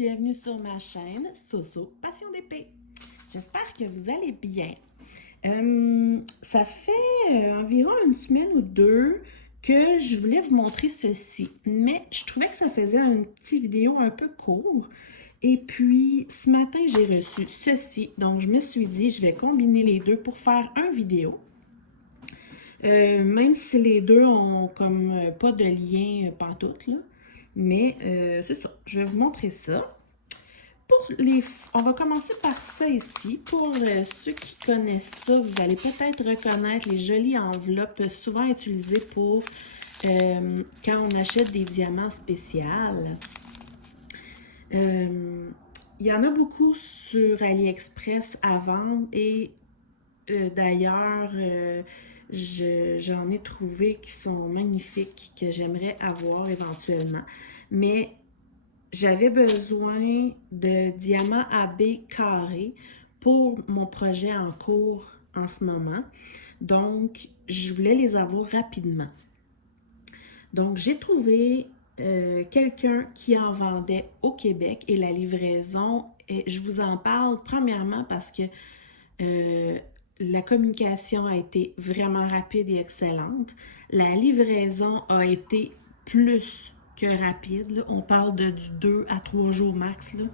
bienvenue sur ma chaîne Soso Passion d'épée. J'espère que vous allez bien. Ça fait environ une semaine ou deux que je voulais vous montrer ceci, mais je trouvais que ça faisait une petite vidéo un peu court. Et puis, ce matin, j'ai reçu ceci, donc je me suis dit, je vais combiner les deux pour faire une vidéo. Même si les deux ont comme pas de lien pantoute, là. Mais c'est ça, je vais vous montrer ça. On va commencer par ça ici. Pour ceux qui connaissent ça, vous allez peut-être reconnaître les jolies enveloppes souvent utilisées pour quand on achète des diamants spéciaux. Il y en a beaucoup sur AliExpress à vendre et d'ailleurs, j'en ai trouvé qui sont magnifiques, que j'aimerais avoir éventuellement. Mais j'avais besoin de diamants AB carrés pour mon projet en cours en ce moment. Donc, je voulais les avoir rapidement. Donc, j'ai trouvé quelqu'un qui en vendait au Québec et la livraison, je vous en parle premièrement parce que la communication a été vraiment rapide et excellente. La livraison a été plus que rapide. Là. On parle du 2 à 3 jours max. Là.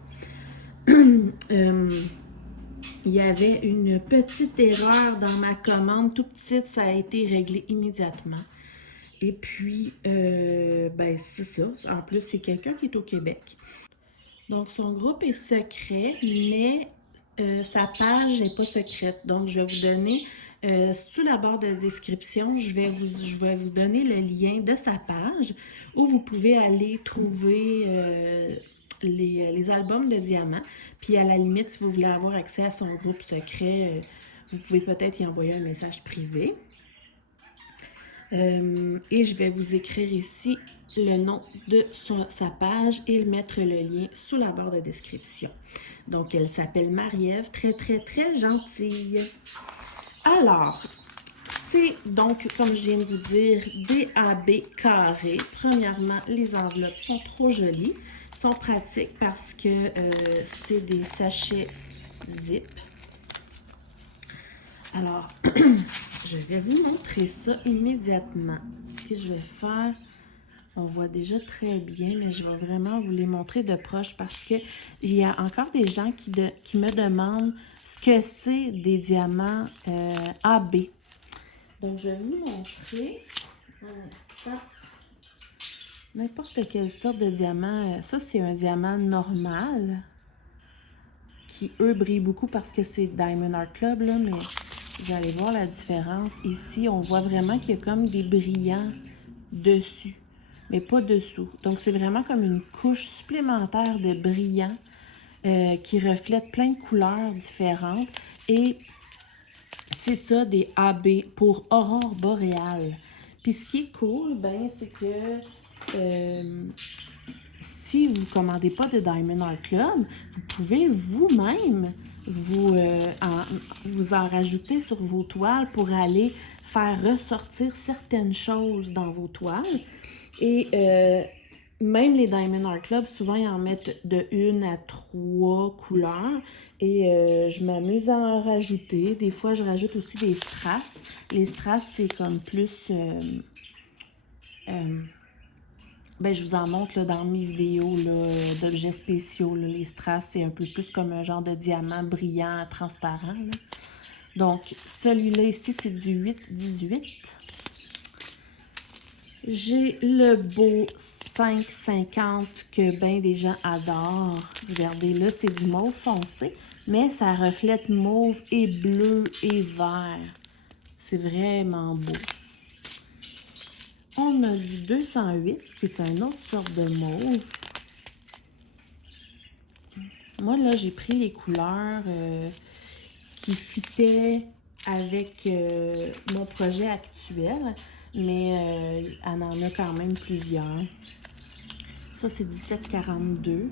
Il y avait une petite erreur dans ma commande, tout petite, ça a été réglé immédiatement. Et puis, ben c'est ça. En plus, c'est quelqu'un qui est au Québec. Donc, son groupe est secret, mais sa page n'est pas secrète. Donc, je vais vous donner, sous la barre de description, je vais vous donner le lien de sa page où vous pouvez aller trouver les albums de diamants. Puis, à la limite, si vous voulez avoir accès à son groupe secret, vous pouvez peut-être y envoyer un message privé. Et je vais vous écrire ici le nom de sa page et mettre le lien sous la barre de description. Donc, elle s'appelle Marie-Ève, très, très, très gentille. Alors, c'est donc, comme je viens de vous dire, DAB carré. Premièrement, les enveloppes sont trop jolies, sont pratiques parce que c'est des sachets zip. Alors, je vais vous montrer ça immédiatement. Ce que je vais faire, on voit déjà très bien, mais je vais vraiment vous les montrer de proche parce que il y a encore des gens qui me demandent ce que c'est des diamants AB. Donc, je vais vous montrer un instant n'importe quelle sorte de diamant. Ça, c'est un diamant normal qui, eux, brillent beaucoup parce que c'est Diamond Art Club, là, mais vous allez voir la différence. Ici, on voit vraiment qu'il y a comme des brillants dessus, mais pas dessous. Donc, c'est vraiment comme une couche supplémentaire de brillants qui reflète plein de couleurs différentes. Et c'est ça, des AB pour aurore boréale. Puis, ce qui est cool, ben, c'est que si vous ne commandez pas de Diamond Art Club, vous pouvez vous-même vous en rajouter sur vos toiles pour aller faire ressortir certaines choses dans vos toiles. Et même les Diamond Art Club, souvent, ils en mettent de 1 à 3 couleurs. Et je m'amuse à en rajouter. Des fois, je rajoute aussi des strass. Les strass, c'est comme plus... ben, je vous en montre là, dans mes vidéos d'objets spéciaux. Là. Les strass, c'est un peu plus comme un genre de diamant brillant, transparent. Là. Donc, celui-là ici, c'est du 8-18. J'ai le beau 5,50 que bien des gens adorent. Regardez, là, c'est du mauve foncé, mais ça reflète mauve et bleu et vert. C'est vraiment beau. On a du 208, qui est une autre sorte de mauve. Moi, là, j'ai pris les couleurs qui fitaient avec mon projet actuel, mais elle en a quand même plusieurs. Ça, c'est 1742,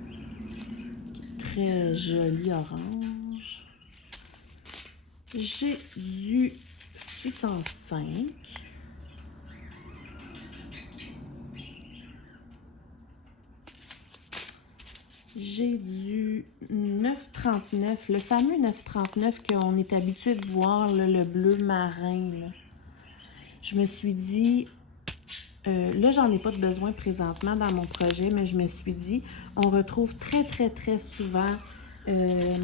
très joli orange. J'ai du 605. J'ai du 9,39, le fameux 9,39 qu'on est habitué de voir, là, le bleu marin. Là. Je me suis dit, là, j'en ai pas de besoin présentement dans mon projet, mais je me suis dit, on retrouve très souvent, je vais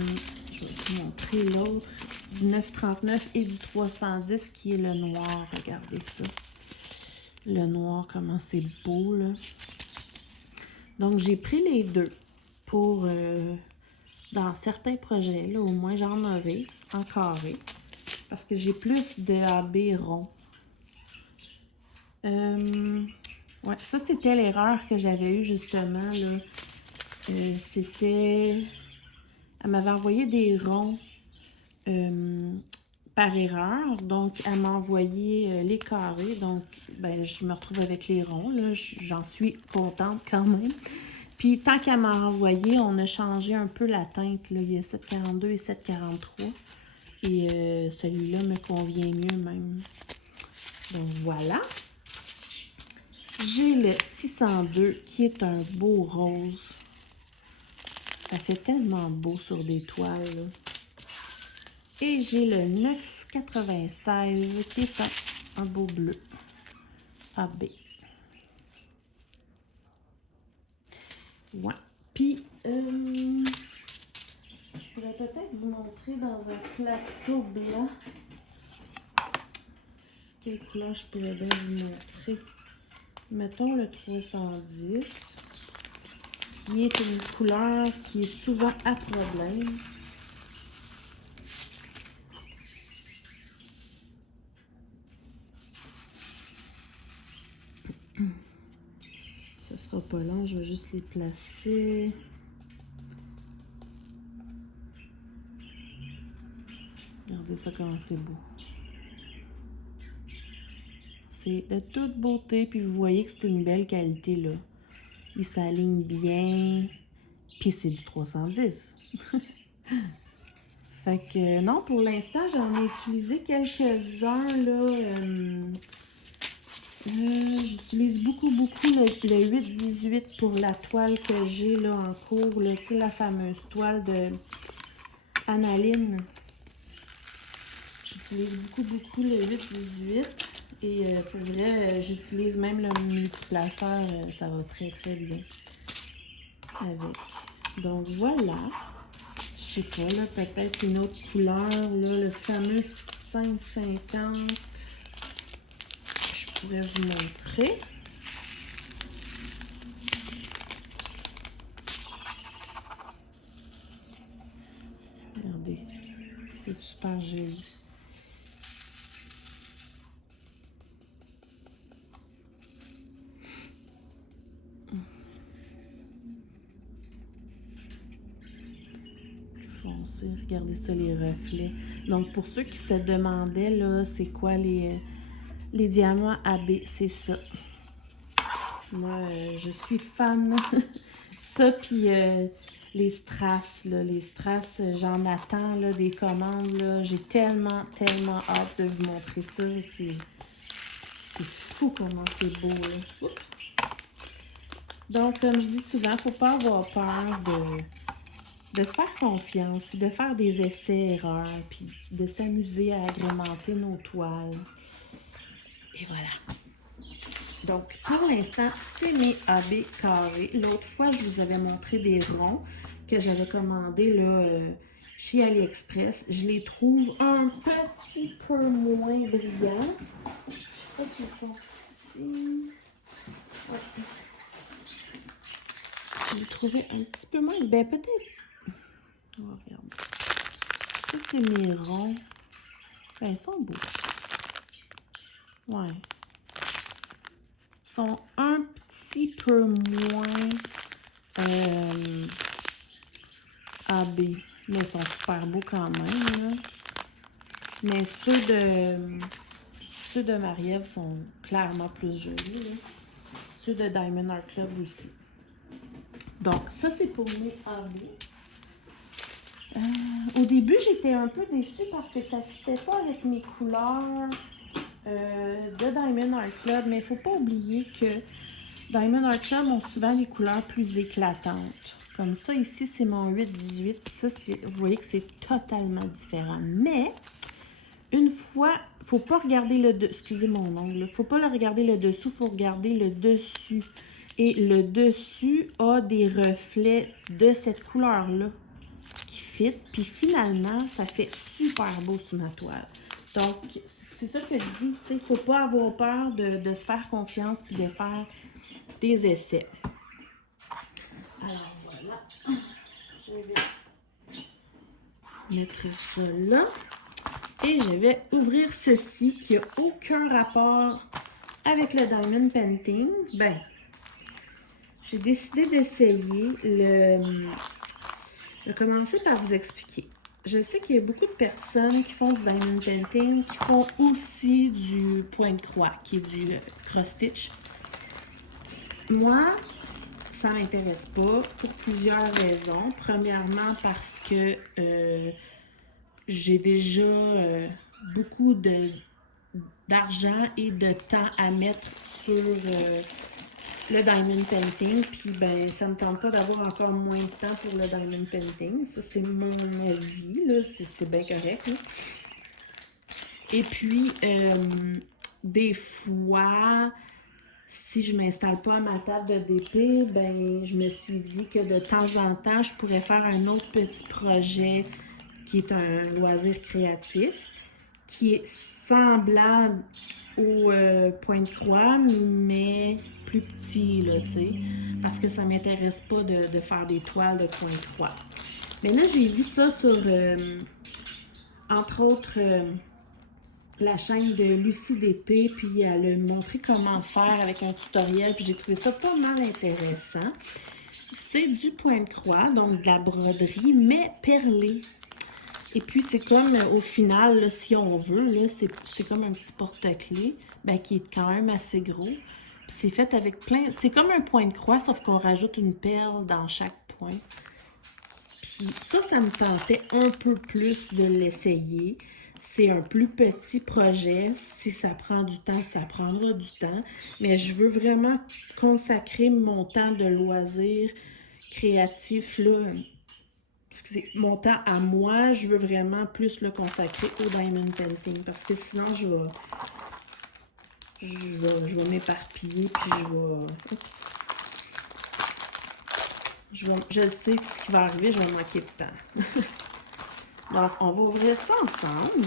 vous montrer l'autre, du 9,39 et du 310 qui est le noir. Regardez ça. Le noir, comment c'est beau, là. Donc, j'ai pris les deux pour, dans certains projets, là, au moins j'en aurai en carré, parce que j'ai plus de AB rond. Ouais, ça, c'était l'erreur que j'avais eue, justement, là. C'était... Elle m'avait envoyé des ronds par erreur. Donc, elle m'a envoyé les carrés. Donc, ben, je me retrouve avec les ronds, là. J'en suis contente quand même. Puis, tant qu'elle m'a envoyé, on a changé un peu la teinte, là. Il y a 7,42 et 7,43. Et celui-là me convient mieux même. Donc, voilà. J'ai le 602 qui est un beau rose. Ça fait tellement beau sur des toiles. Là. Et j'ai le 996 qui est un beau bleu. AB. Ouais. Puis, je pourrais peut-être vous montrer dans un plateau blanc. Quelle couleur je pourrais bien vous montrer. Mettons le 310, qui est une couleur qui est souvent à problème. Ça sera pas long, je vais juste les placer. Regardez ça comment c'est beau. C'est de toute beauté, puis vous voyez que c'est une belle qualité là. Il s'aligne bien, puis c'est du 310. Fait que non, pour l'instant, j'en ai utilisé quelques-uns là. J'utilise beaucoup le 8-18 pour la toile que j'ai là en cours, là, tu sais, la fameuse toile de Analine. J'utilise beaucoup le 8-18 et pour vrai, j'utilise même le multiplaceur, ça va très bien avec. Donc voilà, je sais pas, là, peut-être une autre couleur, là, le fameux 550. Je pourrais vous montrer. Regardez, c'est super joli. Plus foncé, regardez ça, les reflets. Donc pour ceux qui se demandaient, là, c'est quoi les diamants AB, c'est ça. Moi, je suis fan. Ça, puis les strass, là. Les strass, j'en attends, là, des commandes, là. J'ai tellement hâte de vous montrer ça. C'est fou comment c'est beau, là. Oups. Donc, comme je dis souvent, il ne faut pas avoir peur de se faire confiance, puis de faire des essais-erreurs, puis de s'amuser à agrémenter nos toiles. Et voilà. Donc, pour l'instant, c'est mes AB carrés. L'autre fois, je vous avais montré des ronds que j'avais commandés là, chez AliExpress. Je les trouve un petit peu moins brillants. Je sais pas s'ils sont ici. Ouais. Je les trouvais un petit peu moins... Ben, peut-être... On va regarder. Ça, c'est mes ronds. Ben, ils sont beaux. Ouais. Sont un petit peu moins AB, mais ils sont super beaux quand même. Là. Mais ceux de Marie-Ève sont clairement plus jolis. Là. Ceux de Diamond Art Club aussi. Donc, ça, c'est pour mes AB. Au début, j'étais un peu déçue parce que ça ne fitait pas avec mes couleurs de Diamond Art Club, mais il ne faut pas oublier que Diamond Art Club ont souvent des couleurs plus éclatantes, Comme ça, ici, c'est mon 8-18. Puis ça, vous voyez que c'est totalement différent. Mais, une fois, faut pas regarder le excusez mon ongle, faut pas le regarder le dessous, faut regarder le dessus. Et le dessus a des reflets de cette couleur-là qui fit. Puis finalement, ça fait super beau sur ma toile. Donc, c'est ça que je dis, tu sais, faut pas avoir peur de se faire confiance puis de faire des essais. Alors voilà, je vais mettre ça là. Et je vais ouvrir ceci qui n'a aucun rapport avec le Diamond Painting. Ben, j'ai décidé d'essayer le... Je vais commencer par vous expliquer. Je sais qu'il y a beaucoup de personnes qui font du Diamond Painting, qui font aussi du point de croix, qui est du cross-stitch. Moi, ça ne m'intéresse pas pour plusieurs raisons. Premièrement, parce que j'ai déjà beaucoup d'argent et de temps à mettre sur le Diamond Painting. Puis, ben, ça ne me tente pas d'avoir encore moins de temps pour le Diamond Painting. Ça, c'est mon avis, là. C'est bien correct, là. Et puis, des fois, si je ne m'installe pas à ma table de DP, ben, je me suis dit que de temps en temps, je pourrais faire un autre petit projet qui est un loisir créatif, qui est semblable au point de croix, mais plus petit, là, tu sais, parce que ça ne m'intéresse pas de faire des toiles de point de croix. Mais là, j'ai vu ça sur, entre autres, la chaîne de Lucie DP, puis elle a montré comment faire avec un tutoriel, puis j'ai trouvé ça pas mal intéressant. C'est du point de croix, donc de la broderie, mais perlée. Et puis, c'est comme, au final, là, si on veut, c'est comme un petit porte-clés, ben, qui est quand même assez gros. Puis c'est fait avec plein... C'est comme un point de croix, sauf qu'on rajoute une perle dans chaque point. Puis ça me tentait un peu plus de l'essayer. C'est un plus petit projet. Si ça prend du temps, ça prendra du temps. Mais je veux vraiment consacrer mon temps de loisir créatif, là, excusez, mon temps à moi, je veux vraiment plus le consacrer au Diamond Painting parce que sinon, je vais m'éparpiller puis oups, je sais ce qui va arriver, je vais manquer de temps. Donc, on va ouvrir ça ensemble.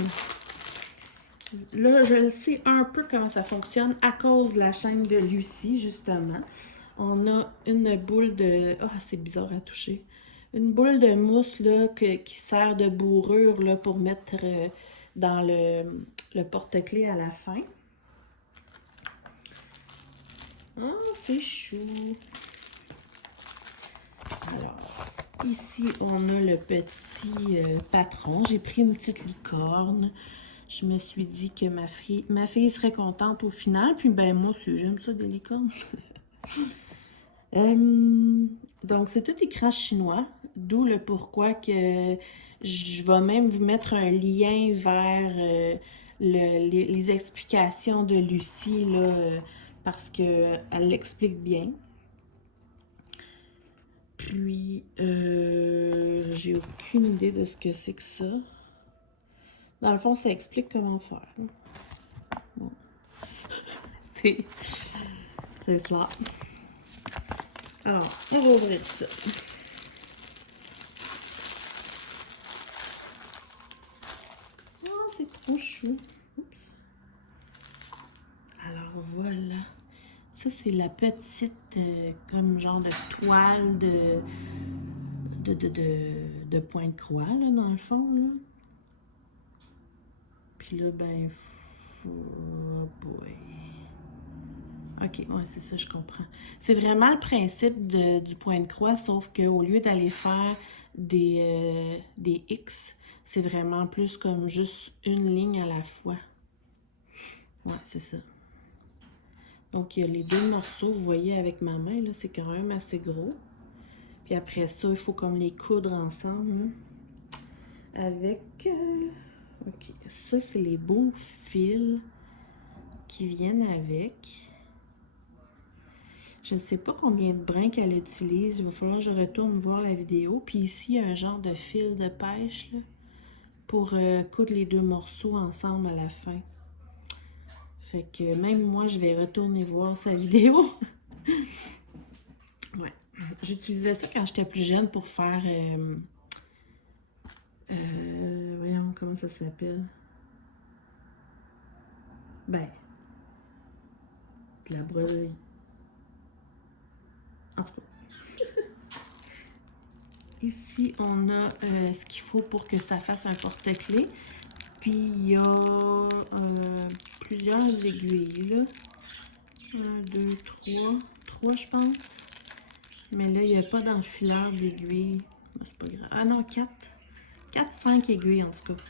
Là, je le sais un peu comment ça fonctionne à cause de la chaîne de Lucie, justement. On a une boule de... Ah, c'est bizarre à toucher. Une boule de mousse là, qui sert de bourrure là, pour mettre dans le porte-clés à la fin. Ah, c'est chou. Alors, ici, on a le petit patron. J'ai pris une petite licorne. Je me suis dit que ma fille serait contente au final. Puis, ben, moi aussi, j'aime ça, des licornes. Donc, c'est tout écrit en chinois, d'où le pourquoi que je vais même vous mettre un lien vers les explications de Lucie, là, parce qu'elle l'explique bien. Puis, j'ai aucune idée de ce que c'est que ça. Dans le fond, ça explique comment faire. Bon. C'est cela. Alors, on va ouvrir ça. Oh, c'est trop chou. Oups. Alors, voilà. Ça, c'est la petite, comme genre de toile de point de croix, là, dans le fond, là. Puis là, ben, oh boy. OK, ouais, c'est ça, je comprends. C'est vraiment le principe du point de croix, sauf qu'au lieu d'aller faire des X, c'est vraiment plus comme juste une ligne à la fois. Ouais, c'est ça. Donc, il y a les deux morceaux, vous voyez, avec ma main, là, c'est quand même assez gros. Puis après ça, il faut comme les coudre ensemble, hein, avec... OK, ça, c'est les beaux fils qui viennent avec. Je ne sais pas combien de brins qu'elle utilise. Il va falloir que je retourne voir la vidéo. Puis ici, il y a un genre de fil de pêche là, pour coudre les 2 morceaux ensemble à la fin. Fait que même moi, je vais retourner voir sa vidéo. Ouais. J'utilisais ça quand j'étais plus jeune pour faire... voyons, comment ça s'appelle? Ben, de la broderie. En tout cas. Ici, on a ce qu'il faut pour que ça fasse un porte-clés. Puis, il y a plusieurs aiguilles, là. 1, 2, 3. 3, je pense. Mais là, il n'y a pas d'enfileur d'aiguilles. C'est pas grave. Ah non, 4. 4, 5 aiguilles, en tout cas.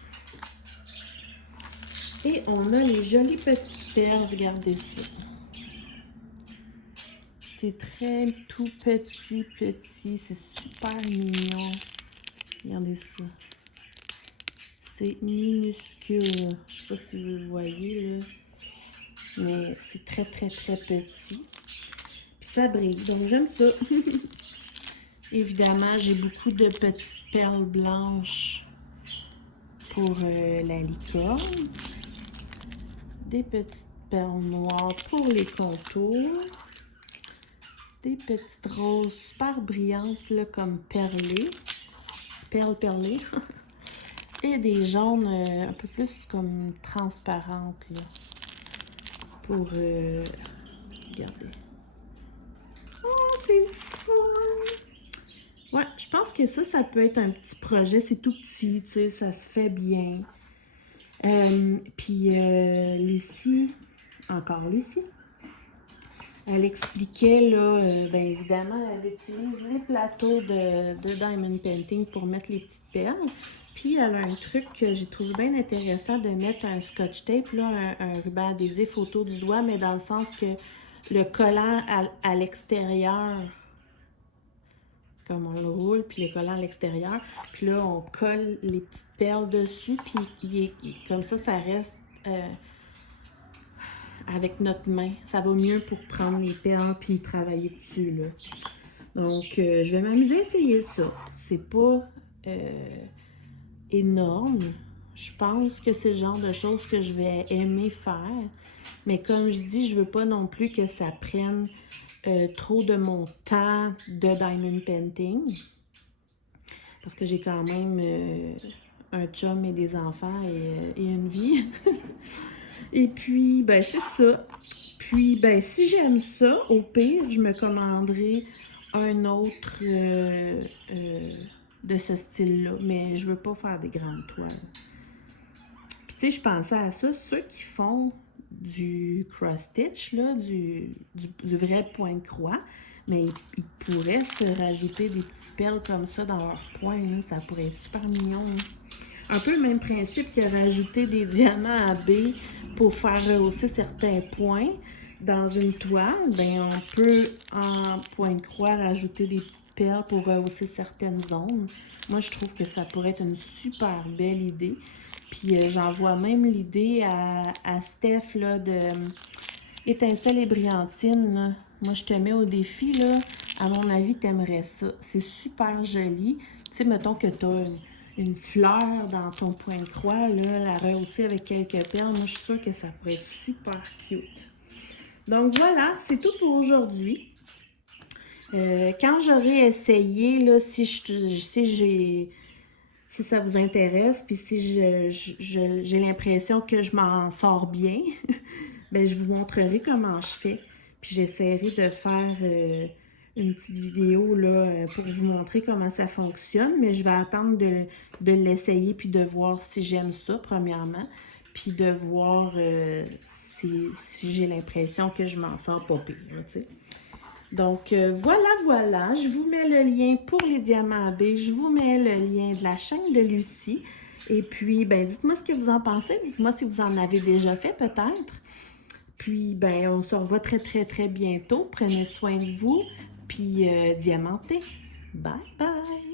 Et on a les jolies petites perles. Regardez ça. C'est très tout petit. C'est super mignon. Regardez ça. C'est minuscule. Je ne sais pas si vous le voyez, là. Mais c'est très petit. Puis ça brille. Donc, j'aime ça. Évidemment, j'ai beaucoup de petites perles blanches pour la licorne. Des petites perles noires pour les contours. Des petites roses super brillantes, là, comme perlées. Perles perlées. Et des jaunes un peu plus comme transparentes, là. Pour... regardez. Oh, c'est fun! Ouais, je pense que ça peut être un petit projet. C'est tout petit, tu sais, ça se fait bien. Puis Lucie, encore Lucie, elle expliquait, là, bien évidemment, elle utilise les plateaux de Diamond Painting pour mettre les petites perles. Puis elle a un truc que j'ai trouvé bien intéressant de mettre un scotch tape, là, un ruban adhésif autour du doigt, mais dans le sens que le collant à l'extérieur, comme on le roule, puis le collant à l'extérieur, puis là, on colle les petites perles dessus, puis comme ça reste avec notre main. Ça va mieux pour prendre les perles puis travailler dessus, là. Donc, je vais m'amuser à essayer ça. C'est pas énorme. Je pense que c'est le genre de choses que je vais aimer faire. Mais comme je dis, je veux pas non plus que ça prenne trop de mon temps de Diamond Painting. Parce que j'ai quand même un chum et des enfants et une vie. Et puis, ben c'est ça. Puis, ben si j'aime ça, au pire, je me commanderai un autre de ce style-là. Mais je veux pas faire des grandes toiles. Puis, tu sais, je pensais à ça. Ceux qui font du cross-stitch, là, du vrai point de croix, mais ils pourraient se rajouter des petites perles comme ça dans leur point, là. Ça pourrait être super mignon. Un peu le même principe que rajouter des diamants à B pour faire rehausser certains points dans une toile. Bien, on peut, en point de croix, rajouter des petites perles pour rehausser certaines zones. Moi, je trouve que ça pourrait être une super belle idée. Puis, j'envoie même l'idée à Steph, là, de Étincelle et Brillantine, là. Moi, je te mets au défi, là. À mon avis, t'aimerais ça. C'est super joli. Tu sais, mettons que tu as une fleur dans ton point de croix, là, la rehausser avec quelques perles. Moi, je suis sûre que ça pourrait être super cute. Donc, voilà, c'est tout pour aujourd'hui. Quand j'aurai essayé, là, si ça vous intéresse, puis si j'ai l'impression que je m'en sors bien, ben, je vous montrerai comment je fais. Puis j'essaierai de faire une petite vidéo là, pour vous montrer comment ça fonctionne. Mais je vais attendre de l'essayer puis de voir si j'aime ça, premièrement. Puis de voir si j'ai l'impression que je m'en sors pas pire, tu sais. Donc, voilà. Je vous mets le lien pour les diamants B. Je vous mets le lien de la chaîne de Lucie. Et puis, ben, dites-moi ce que vous en pensez. Dites-moi si vous en avez déjà fait, peut-être. Puis, ben, on se revoit très bientôt. Prenez soin de vous. Puis, diamanté. Bye, bye!